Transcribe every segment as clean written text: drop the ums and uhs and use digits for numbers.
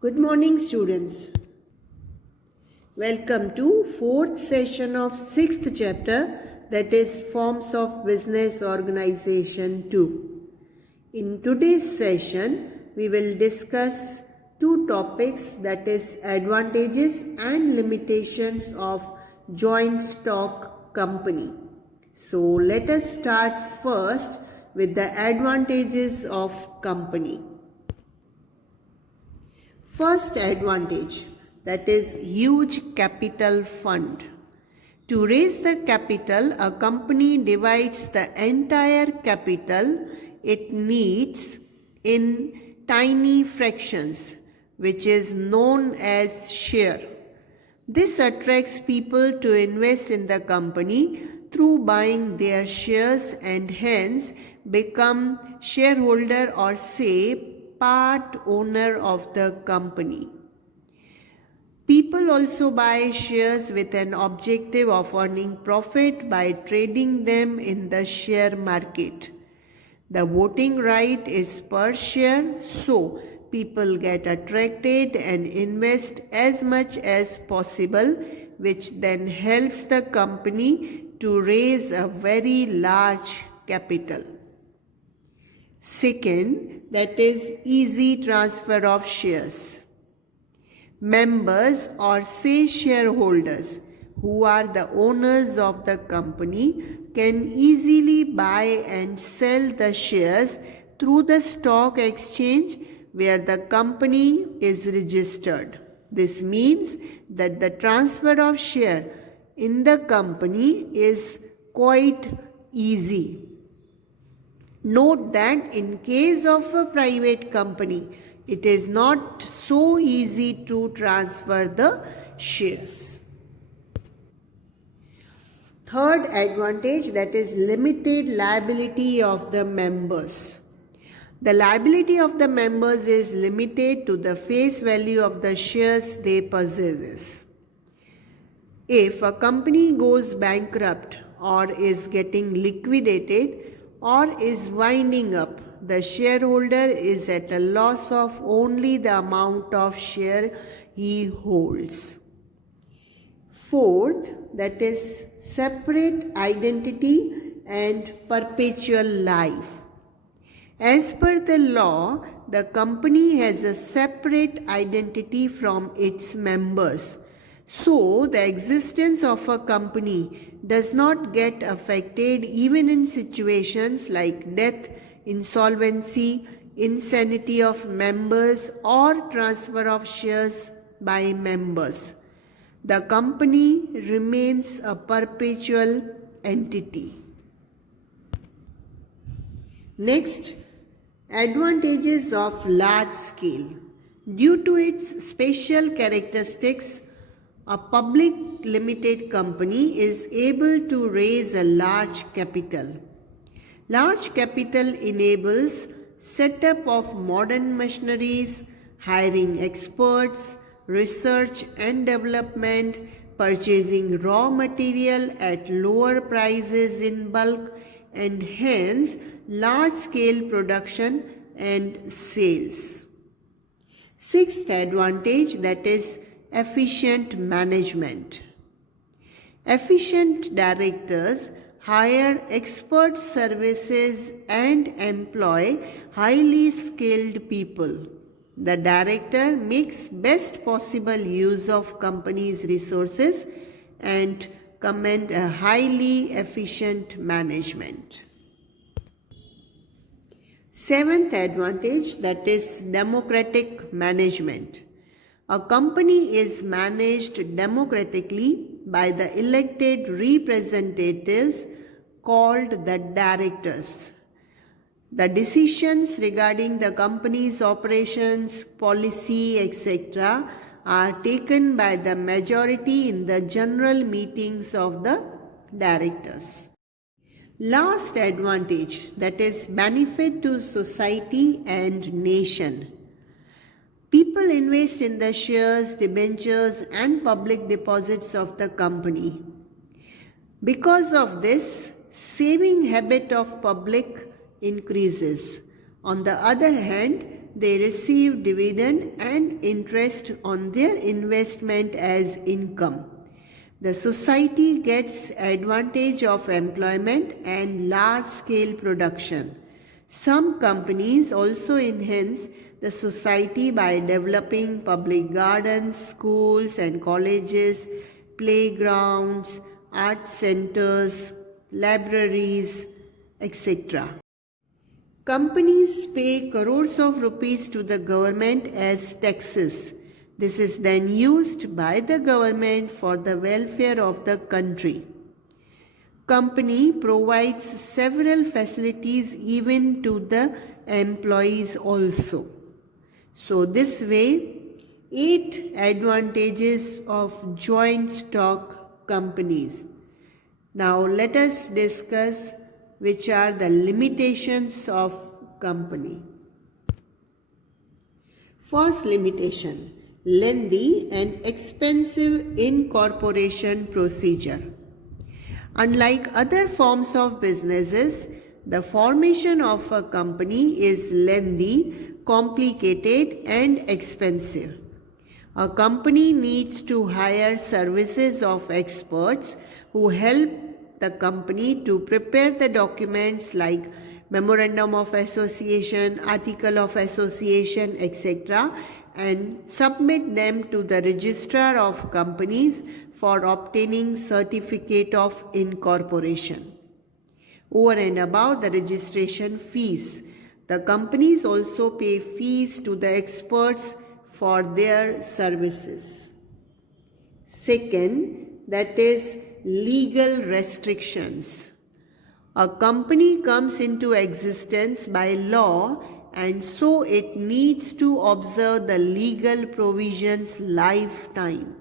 Good morning, students. Welcome to fourth session of sixth chapter, that is Forms of Business Organization 2. In today's session, we will discuss two topics, that is advantages and limitations of joint stock company. So let us start first with the advantages of company. First advantage, that is huge capital fund. To raise the capital, a company divides the entire capital it needs in tiny fractions, which is known as share. This attracts people to invest in the company through buying their shares and hence become shareholder or say part owner of the company. People also buy shares with an objective of earning profit by trading them in the share market. The voting right is per share, so people get attracted and invest as much as possible, which then helps the company to raise a very large capital. Second, that is easy transfer of shares. Members or say shareholders who are the owners of the company can easily buy and sell the shares through the stock exchange where the company is registered. This means that the transfer of share in the company is quite easy. Note that in case of a private company, it is not so easy to transfer the shares. Third advantage, that is limited liability of the members. The liability of the members is limited to the face value of the shares they possess. If a company goes bankrupt or is getting liquidated, or is winding up, the shareholder is at a loss of only the amount of share he holds. Fourth, that is separate identity and perpetual life. As per the law, the company has a separate identity from its members. So, the existence of a company does not get affected even in situations like death, insolvency, insanity of members, or transfer of shares by members. The company remains a perpetual entity. Next, advantages of large scale. Due to its special characteristics, a public limited company is able to raise a large capital. Large capital enables setup of modern machineries, hiring experts, research and development, purchasing raw material at lower prices in bulk, and hence large scale production and sales. Sixth advantage, that is efficient management. Efficient directors hire expert services and employ highly skilled people. The director makes best possible use of company's resources and command a highly efficient management. Seventh advantage, that is democratic management. A company is managed democratically by the elected representatives called the directors. The decisions regarding the company's operations, policy, etc. are taken by the majority in the general meetings of the directors. Last advantage, that is benefit to society and nation. People invest in the shares, debentures and public deposits of the company. Because of this, saving habit of public increases. On the other hand, they receive dividend and interest on their investment as income. The society gets advantage of employment and large-scale production. Some companies also enhance the society by developing public gardens, schools and colleges, playgrounds, art centers, libraries, etc. Companies pay crores of rupees to the government as taxes. This is then used by the government for the welfare of the country. Company provides several facilities even to the employees also. So this way, 8 advantages of joint stock companies. Now let us discuss which are the limitations of company. First limitation, lengthy and expensive incorporation procedure. Unlike other forms of businesses, the formation of a company is lengthy, complicated and expensive. A company needs to hire services of experts who help the company to prepare the documents like Memorandum of Association, Article of Association, etc. and submit them to the Registrar of Companies for obtaining Certificate of Incorporation. Over and above the registration fees, the companies also pay fees to the experts for their services. Second, that is legal restrictions. A company comes into existence by law and so it needs to observe the legal provisions lifetime.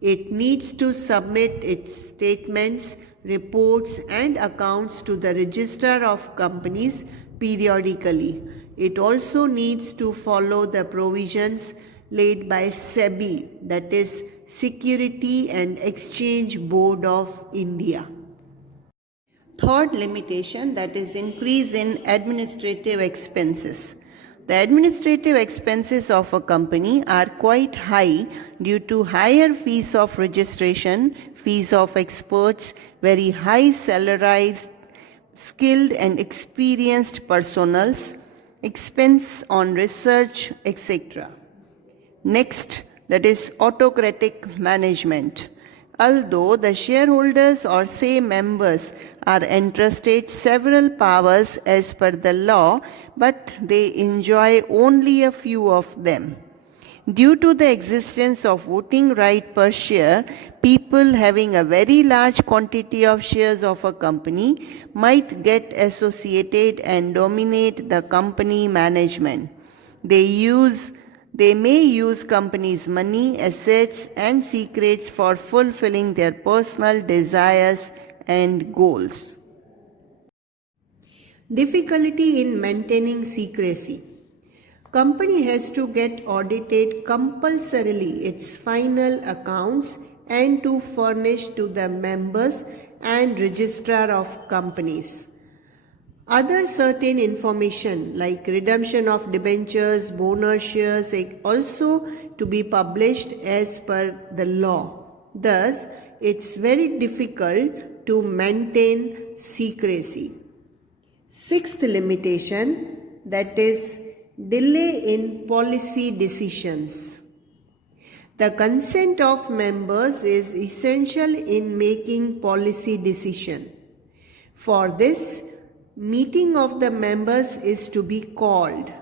It needs to submit its statements, reports and accounts to the Registrar of Companies periodically. It also needs to follow the provisions laid by SEBI, that is Security and Exchange Board of India. Third limitation, that is increase in administrative expenses. The administrative expenses of a company are quite high due to higher fees of registration, fees of experts, very high salarized, skilled and experienced personals, expense on research, etc. Next, that is autocratic management. Although the shareholders or say members are entrusted several powers as per the law, but they enjoy only a few of them. Due to the existence of voting right per share, people having a very large quantity of shares of a company might get associated and dominate the company management. They may use companies' money, assets and secrets for fulfilling their personal desires and goals. Difficulty in maintaining secrecy. Company has to get audited compulsorily its final accounts and to furnish to the members and Registrar of Companies. Other certain information like redemption of debentures, bonus shares also to be published as per the law. Thus, it's very difficult to maintain secrecy. Sixth limitation, that is delay in policy decisions. The consent of members is essential in making policy decision. For this, meeting of the members is to be called.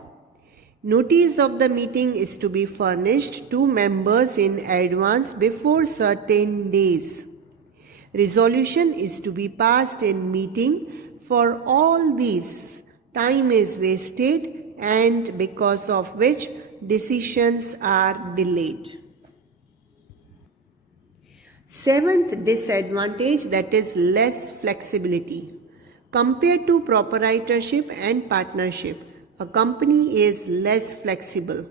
Notice of the meeting is to be furnished to members in advance before certain days. Resolution is to be passed in meeting. For all these, time is wasted and because of which decisions are delayed. Seventh disadvantage, that is less flexibility. Compared to proprietorship and partnership, a company is less flexible.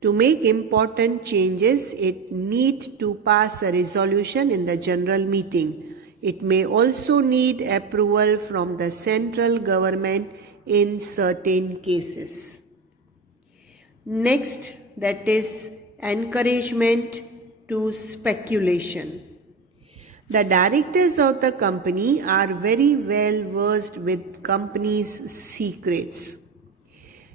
To make important changes, it needs to pass a resolution in the general meeting. It may also need approval from the central government in certain cases. Next, that is encouragement to speculation. The directors of the company are very well versed with company's secrets.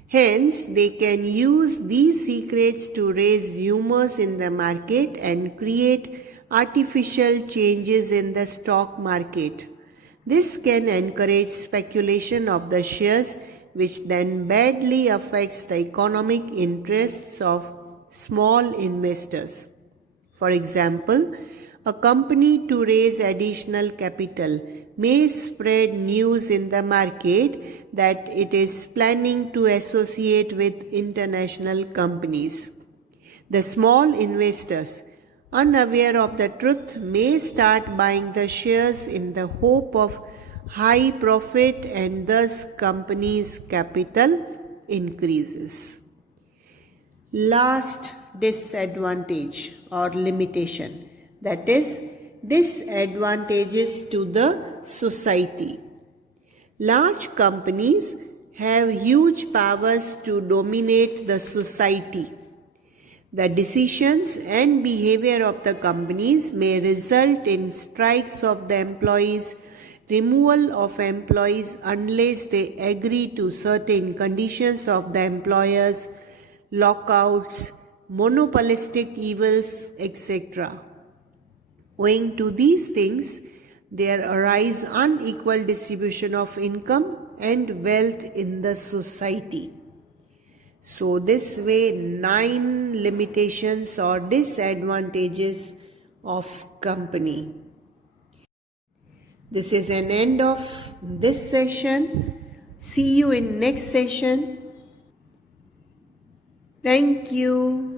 Hence, they can use these secrets to raise rumors in the market and create artificial changes in the stock market. This can encourage speculation of the shares, which then badly affects the economic interests of small investors. For example, a company to raise additional capital may spread news in the market that it is planning to associate with international companies. The small investors, unaware of the truth, may start buying the shares in the hope of high profit, and thus company's capital increases. Last disadvantage or limitation, that is disadvantages to the society. Large companies have huge powers to dominate the society. The decisions and behavior of the companies may result in strikes of the employees, removal of employees unless they agree to certain conditions of the employers, lockouts, monopolistic evils, etc. Owing to these things, there arise unequal distribution of income and wealth in the society. So this way, 9 limitations or disadvantages of company. This is an end of this session. See you in next session. Thank you.